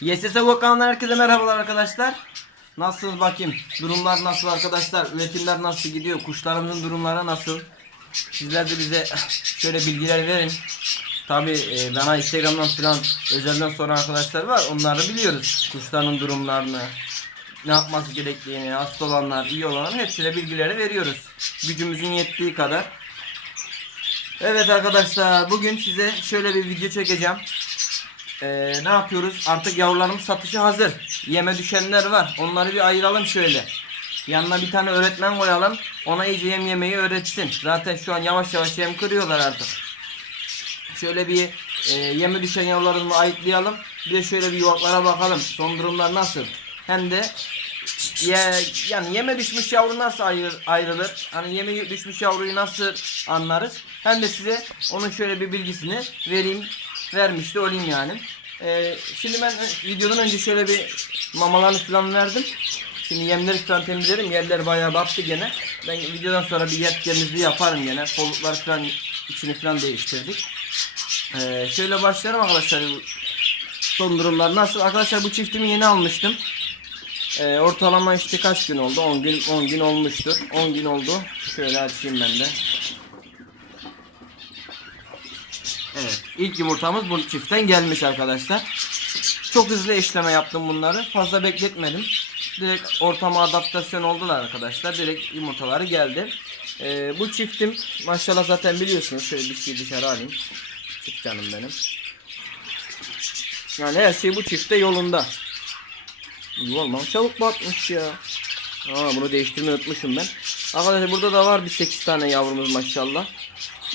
YSS Volkan'dan herkese merhabalar arkadaşlar. Nasılsınız bakayım? Durumlar nasıl arkadaşlar? Üretimler nasıl gidiyor? Kuşlarımızın durumları nasıl? Sizler de bize şöyle bilgiler verin. Tabi bana Instagram'dan falan özelden soran arkadaşlar var. Onları biliyoruz. Kuşların durumlarını, ne yapması gerektiğini, hasta olanlar, iyi olanlar hepsine bilgileri veriyoruz. Gücümüzün yettiği kadar. Evet arkadaşlar bugün size şöyle bir video çekeceğim. Ee, ne yapıyoruz? Artık yavrularımız satışa hazır. Yeme düşenler var. Onları bir ayıralım şöyle. Yanına bir tane öğretmen koyalım. Ona iyice yem yemeyi öğretsin. Zaten şu an yavaş yavaş yem kırıyorlar artık. Şöyle bir e, yeme düşen yavrularımızı ayıklayalım. Bir de şöyle bir yuvaklara bakalım. Son durumlar nasıl? Hem de ye, yani yeme düşmüş yavru nasıl ayrı, ayrılır? Hani yeme düşmüş yavruyu nasıl anlarız? Hem de size onun şöyle bir bilgisini vereyim. Vermiş de olayım yani. Ee, şimdi ben videodan önce şöyle bir mamalarını falan verdim. Şimdi yemleri falan temizledim. Yerler bayağı battı gene. Ben videodan sonra bir yer temizliği yaparım gene. Kolluklar falan içini falan değiştirdik. Ee, şöyle başlayalım arkadaşlar. Son durumlar nasıl? Arkadaşlar bu çiftimi yeni almıştım. Ee, ortalama işte kaç gün oldu? 10 gün 10 gün olmuştur. 10 gün oldu. Şöyle açayım ben de. Evet. ilk yumurtamız bu çiftten gelmiş arkadaşlar. Çok hızlı işleme yaptım bunları. Fazla bekletmedim. Direkt ortama adaptasyon oldular arkadaşlar. Direkt yumurtaları geldi. Ee, bu çiftim maşallah zaten biliyorsunuz. Şöyle bir şey dışarı alayım. Çık canım benim. Yani her şey bu çifte yolunda. Vallahi çabuk batmış ya. Aa bunu değiştirmeyi unutmuşum ben. Arkadaşlar burada da var bir 8 tane yavrumuz maşallah.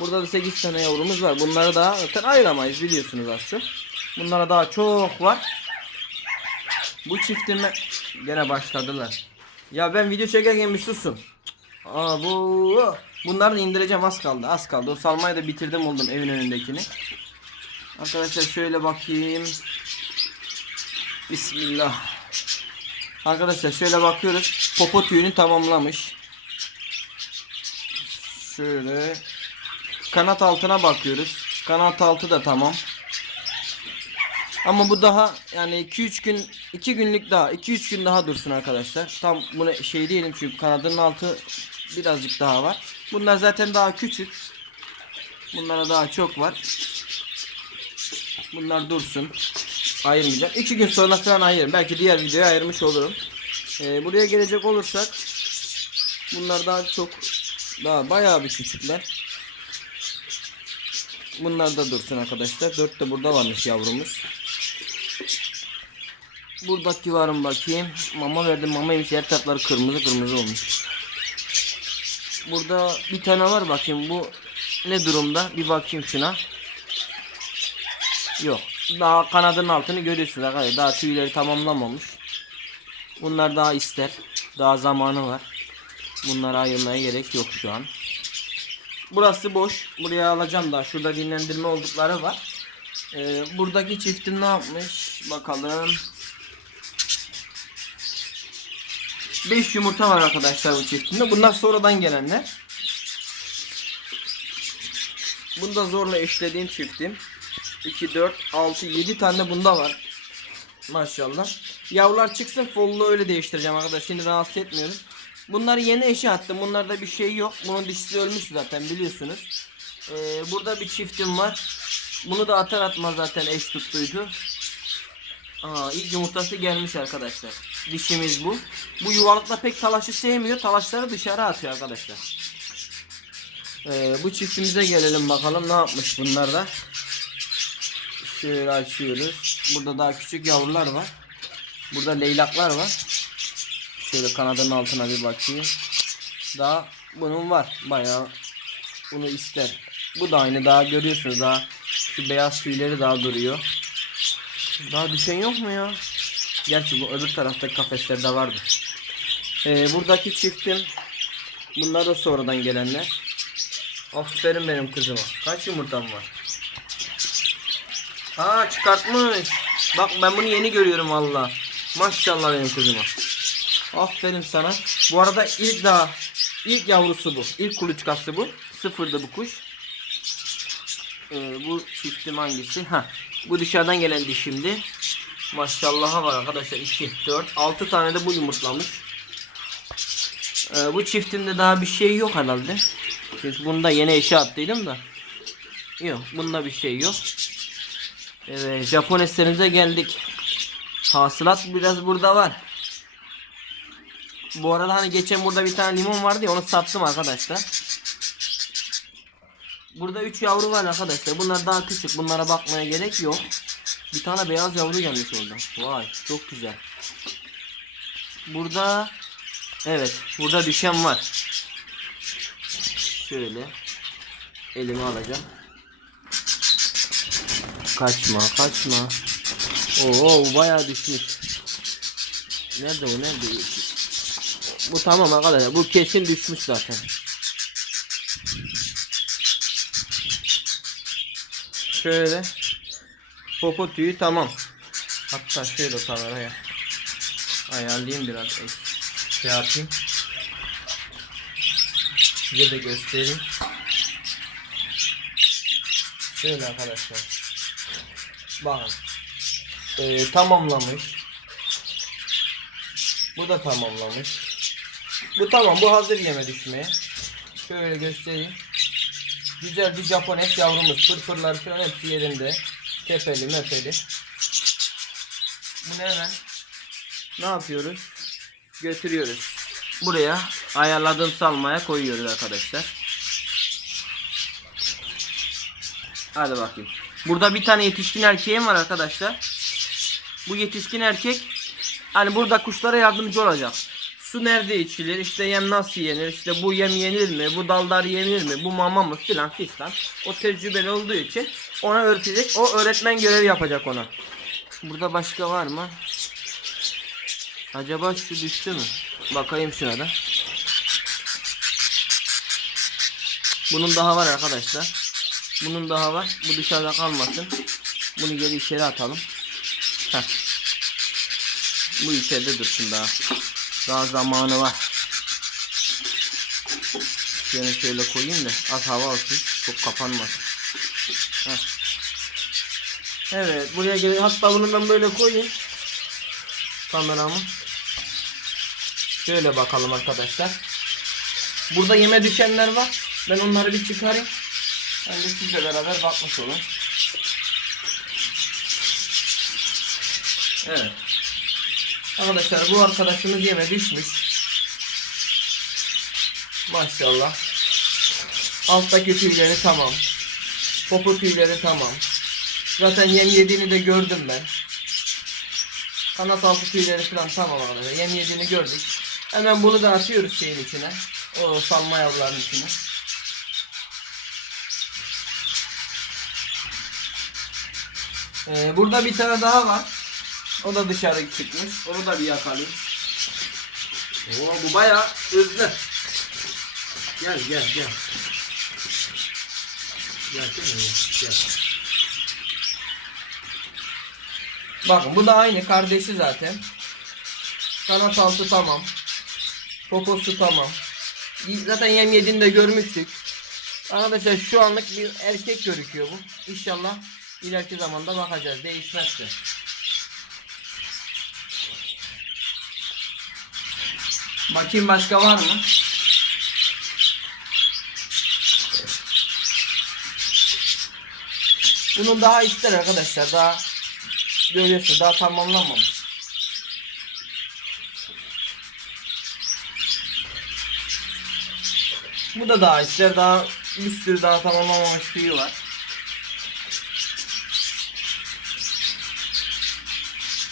Burada da 8 tane yavrumuz var. Bunları da zaten ayıramayız biliyorsunuz az çok. Bunlara daha çok var. Bu çiftime gene başladılar. Ya ben video çekerken bir susun. Aa bu bunları da indireceğim az kaldı. Az kaldı. O salmayı da bitirdim oldum evin önündekini. Arkadaşlar şöyle bakayım. Bismillah. Arkadaşlar şöyle bakıyoruz. Popo tüyünü tamamlamış. Şöyle kanat altına bakıyoruz. Kanat altı da tamam. Ama bu daha yani 2-3 gün 2 günlük daha 2-3 gün daha dursun arkadaşlar. Tam bunu şey diyelim çünkü kanadının altı birazcık daha var. Bunlar zaten daha küçük. Bunlara daha çok var. Bunlar dursun. Ayırmayacağım. 2 gün sonra falan ayırırım. Belki diğer videoya ayırmış olurum. Ee, buraya gelecek olursak bunlar daha çok daha bayağı bir küçükler. Bunlar da dursun arkadaşlar. 4 de burada varmış yavrumuz. Buradaki varım bakayım. Mama verdim. Mamaymış. Yer tatları kırmızı kırmızı olmuş. Burada bir tane var bakayım. Bu ne durumda? Bir bakayım şuna. Yok. Daha kanadının altını görüyorsunuz arkadaşlar. Daha tüyleri tamamlamamış. Bunlar daha ister. Daha zamanı var. Bunları ayırmaya gerek yok şu an. Burası boş. Buraya alacağım daha. Şurada dinlendirme oldukları var. Ee, buradaki çiftim ne yapmış? Bakalım. 5 yumurta var arkadaşlar bu çiftimde. Bunlar sonradan gelenler. Bunda zorla eşlediğim çiftim. 2, 4, 6, 7 tane bunda var. Maşallah. Yavrular çıksın follu öyle değiştireceğim arkadaşlar. Şimdi rahatsız etmiyorum. Bunları yeni eşe attım. Bunlarda bir şey yok. Bunun dişisi ölmüş zaten biliyorsunuz. Ee, burada bir çiftim var. Bunu da atar atmaz zaten eş tuttuydu. Aa, ilk yumurtası gelmiş arkadaşlar. Dişimiz bu. Bu yuvalıkta pek talaşı sevmiyor. Talaşları dışarı atıyor arkadaşlar. Ee, bu çiftimize gelelim bakalım ne yapmış bunlar da. Şöyle açıyoruz. Burada daha küçük yavrular var. Burada leylaklar var. Şöyle kanadının altına bir bakayım. Daha bunun var. Bayağı bunu ister. Bu da aynı daha görüyorsunuz daha şu beyaz tüyleri daha duruyor. Daha düşen yok mu ya? Gerçi bu öbür tarafta kafeslerde vardı. Ee, buradaki çiftim bunlar da sonradan gelenler. Aferin benim kızıma. Kaç yumurtam var? Aa çıkartmış. Bak ben bunu yeni görüyorum valla. Maşallah benim kızıma. Aferin sana. Bu arada ilk daha ilk yavrusu bu. İlk kuluçkası bu. Sıfırdı bu kuş. Ee, bu çiftim hangisi? Ha. Bu dışarıdan gelen dişimdi. Maşallah var arkadaşlar 2, 4, 6 tane de bu yumurtlamış. Ee, bu çiftimde daha bir şey yok herhalde. Çünkü bunu da yeni eşe attıydım da. Yok bunda bir şey yok. Evet Japon eslerimize geldik. Hasılat biraz burada var. Bu arada hani geçen burada bir tane limon vardı ya onu sattım arkadaşlar. Burada 3 yavru var arkadaşlar. Bunlar daha küçük. Bunlara bakmaya gerek yok. Bir tane beyaz yavru gelmiş orada. Vay çok güzel. Burada evet burada düşen var. Şöyle elime alacağım. Kaçma kaçma. Oo bayağı düşmüş. Nerede o nerede? Bu tamam arkadaşlar. Bu kesin düşmüş zaten. Şöyle. Popo tüyü tamam. Hatta şöyle kameraya ayarlayayım biraz. Şey yapayım. Size de göstereyim. Şöyle arkadaşlar. Bakın. Ee, tamamlamış. Bu da tamamlamış. Bu tamam. Bu hazır yeme düşmeye. Şöyle göstereyim. Güzel bir Japones yavrumuz. Fırfırlar falan hepsi yerinde. Tepeli mepeli. Bunu hemen ne yapıyoruz? Götürüyoruz. Buraya ayarladığım salmaya koyuyoruz arkadaşlar. Hadi bakayım. Burada bir tane yetişkin erkeğim var arkadaşlar. Bu yetişkin erkek hani burada kuşlara yardımcı olacak. Su nerede içilir? İşte yem nasıl yenir? İşte bu yem yenir mi? Bu dallar yenir mi? Bu mama mı? Filan fistan. O tecrübeli olduğu için ona öğretecek. O öğretmen görev yapacak ona. Burada başka var mı? Acaba şu düştü mü? Bakayım şuna da. Bunun daha var arkadaşlar. Bunun daha var. Bu dışarıda kalmasın. Bunu geri içeri atalım. Heh. Bu içeride dursun daha. Daha zamanı var. Şöyle şöyle koyayım da az hava olsun. Çok kapanmasın. Heh. Evet buraya gel. Hatta bunu ben böyle koyayım. Kameramı. Şöyle bakalım arkadaşlar. Burada yeme düşenler var. Ben onları bir çıkarayım. De sizle beraber bakmış olun. Evet. Arkadaşlar bu arkadaşımız yeme düşmüş. Maşallah. Alttaki tüyleri tamam. Popo tüyleri tamam. Zaten yem yediğini de gördüm ben. Kanat altı tüyleri falan tamam arkadaşlar. Yem yediğini gördük. Hemen bunu da atıyoruz şeyin içine. O salma yavruların içine. Ee, burada bir tane daha var. O da dışarı çıkmış. Onu da bir yakalayayım. Oo bu bayağı hızlı. Gel gel gel. Gel gel. gel. Bakın bu da aynı kardeşi zaten. Kanat altı tamam. Poposu tamam. Zaten yem yediğini de görmüştük. Arkadaşlar şu anlık bir erkek görüküyor bu. İnşallah ileriki zamanda bakacağız değişmezse. Bakayım başka var mı? Bunun daha ister arkadaşlar. Daha görüyorsunuz daha tamamlanmamış. Bu da daha ister. Daha bir sürü daha tamamlanmamış tüyü var.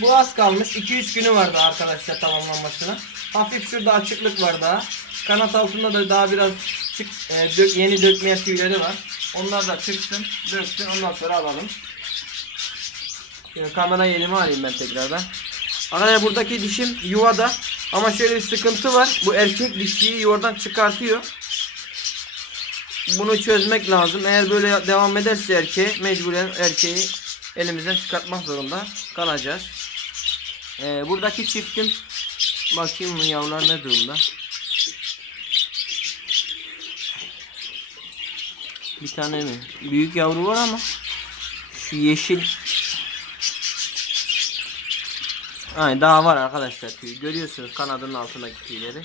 Bu az kalmış. 2-3 günü var daha arkadaşlar tamamlanmasına. Hafif şurada açıklık var daha. Kanat altında da daha biraz çık, e, dök, yeni dökmeye tüyleri var. Onlar da çıksın, döksün ondan sonra alalım. Şimdi kamerayı elime alayım ben tekrardan. Arkadaşlar buradaki dişim yuvada ama şöyle bir sıkıntı var. Bu erkek dişiyi yuvadan çıkartıyor. Bunu çözmek lazım. Eğer böyle devam ederse erkeğe mecburen erkeği elimizden çıkartmak zorunda kalacağız. Ee, buradaki çiftim bakayım mı yavrular ne durumda? Bir tane mi? Büyük yavru var ama şu yeşil Aynen daha var arkadaşlar tüy. Görüyorsunuz kanadının altındaki tüyleri.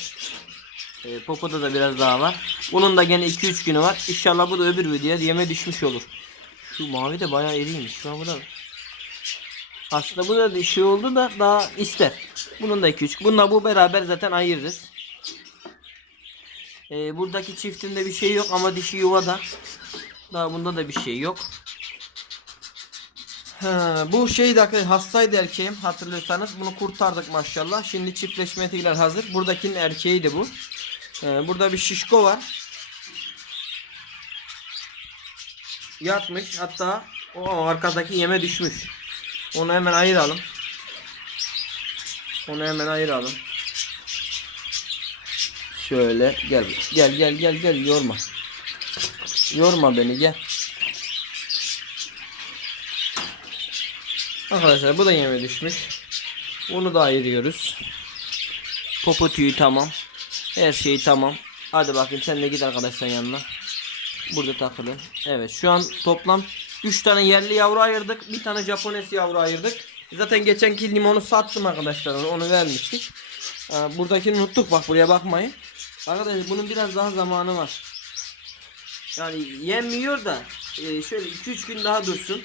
Ee, popoda da biraz daha var. Bunun da gene 2-3 günü var. İnşallah bu da öbür videoya yeme düşmüş olur. Şu mavi de bayağı eriymiş. Şu an bu aslında bu da bir şey oldu da daha ister. Bunun da 2-3. Bununla bu beraber zaten ayırırız. Ee, buradaki çiftinde bir şey yok ama dişi yuvada. Daha bunda da bir şey yok. Ha, bu şey de arkadaşlar hastaydı erkeğim hatırlıyorsanız bunu kurtardık maşallah. Şimdi çiftleşme etikler hazır. Buradakinin erkeğiydi bu. Ee, burada bir şişko var. Yatmış hatta o arkadaki yeme düşmüş. Onu hemen ayıralım. Onu hemen ayıralım. Şöyle gel gel gel gel gel yorma. Yorma beni gel. Arkadaşlar bu da yeme düşmüş. Bunu da ayırıyoruz. Popo tüyü tamam. Her şey tamam. Hadi bakayım sen de git arkadaşlar yanına. Burada takılın. Evet şu an toplam 3 tane yerli yavru ayırdık. Bir tane Japones yavru ayırdık. Zaten geçenki limonu sattım arkadaşlar. Onu, vermiştik. Ee, buradakini unuttuk bak buraya bakmayın. Arkadaşlar bunun biraz daha zamanı var. Yani yemiyor da e, şöyle 2-3 gün daha dursun.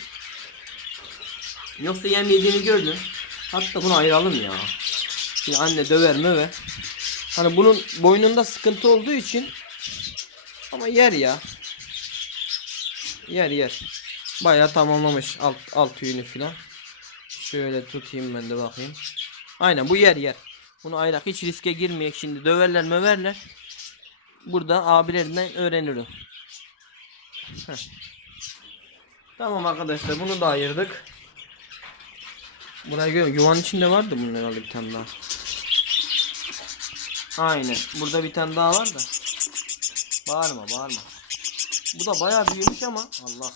Yoksa yem yediğini gördün. Hatta bunu ayıralım ya. Şimdi anne döver möver. Hani bunun boynunda sıkıntı olduğu için ama yer ya. Yer yer. Bayağı tamamlamış alt alt tüyünü filan. Şöyle tutayım ben de bakayım. Aynen bu yer yer. Bunu ayırak hiç riske girmeyek şimdi döverler möverler. Burada abilerinden öğrenirim. Heh. Tamam arkadaşlar bunu da ayırdık. Buraya göre yuvanın içinde vardı bunun herhalde bir tane daha. Aynen. Burada bir tane daha var da. Bağırma bağırma. Bu da bayağı büyümüş ama Allah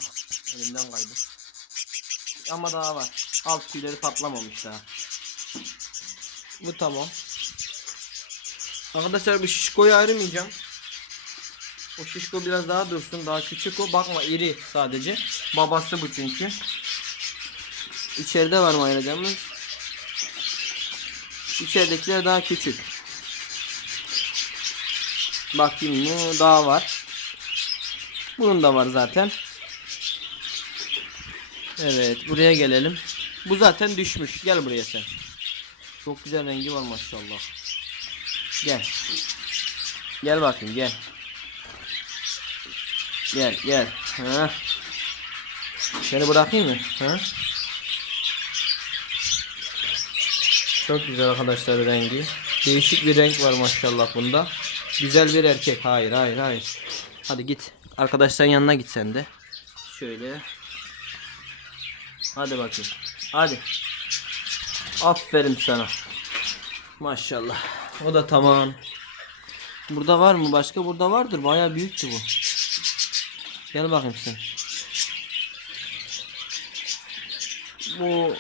elimden kaydı. Ama daha var. Alt tüyleri patlamamış daha. Bu tamam. Arkadaşlar bu şişkoyu ayırmayacağım. O şişko biraz daha dursun. Daha küçük o. Bakma iri sadece. Babası bu çünkü. İçeride var mı ayıracağımız? İçeridekiler daha küçük. Bakayım mı? Daha var. Bunun da var zaten. Evet buraya gelelim. Bu zaten düşmüş. Gel buraya sen. Çok güzel rengi var maşallah. Gel. Gel bakayım gel. Gel gel. Ha. Seni bırakayım mı? Ha? Çok güzel arkadaşlar rengi. Değişik bir renk var maşallah bunda. Güzel bir erkek. Hayır hayır hayır. Hadi git. Arkadaşların yanına git sen de. Şöyle. Hadi bakayım. Hadi. Aferin sana. Maşallah. O da tamam. Burada var mı? Başka burada vardır. Bayağı büyüktü bu. Gel bakayım sen. Bu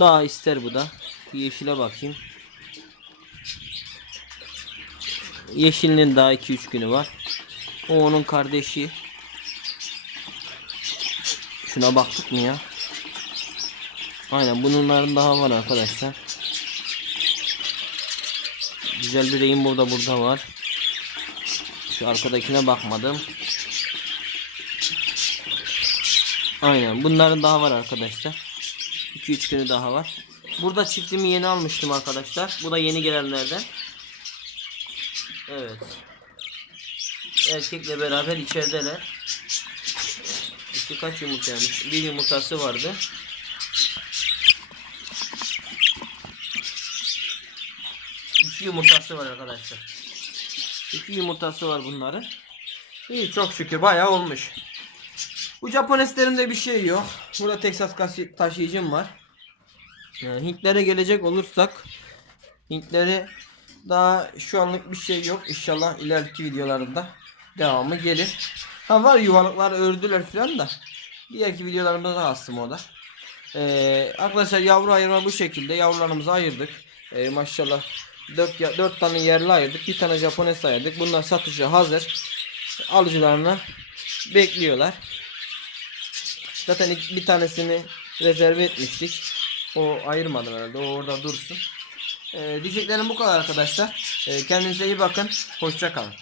daha ister bu da. Yeşile bakayım. Yeşilinin daha 2-3 günü var. O onun kardeşi. Şuna baktık mı ya? Aynen bunların daha var arkadaşlar. Güzel bir rainbow da burada var. Şu arkadakine bakmadım. Aynen bunların daha var arkadaşlar. 2-3 günü daha var. Burada çiftimi yeni almıştım arkadaşlar. Bu da yeni gelenlerden. Evet. Erkekle beraber içerideler. İşte kaç yumurta yemiş? Bir yumurtası vardı. İki yumurtası var arkadaşlar. İki yumurtası var bunların. İyi çok şükür bayağı olmuş. Bu Japoneslerinde bir şey yok. Burada Texas taşıyıcım var. Yani Hintlere gelecek olursak Hintlere daha şu anlık bir şey yok. İnşallah ileriki videolarında devamı gelir. Ha var yuvalıklar ördüler falan da. Diğerki videolarımda da aslında o da. Ee, arkadaşlar yavru ayırma bu şekilde. Yavrularımızı ayırdık. Ee, maşallah 4, 4 tane yerli ayırdık. Bir tane Japones ayırdık. Bunlar satışa hazır. Alıcılarına bekliyorlar. Zaten bir tanesini rezerve etmiştik. O ayırmadım herhalde. O orada dursun. Ee, diyeceklerim bu kadar arkadaşlar. Ee, kendinize iyi bakın. Hoşça kalın.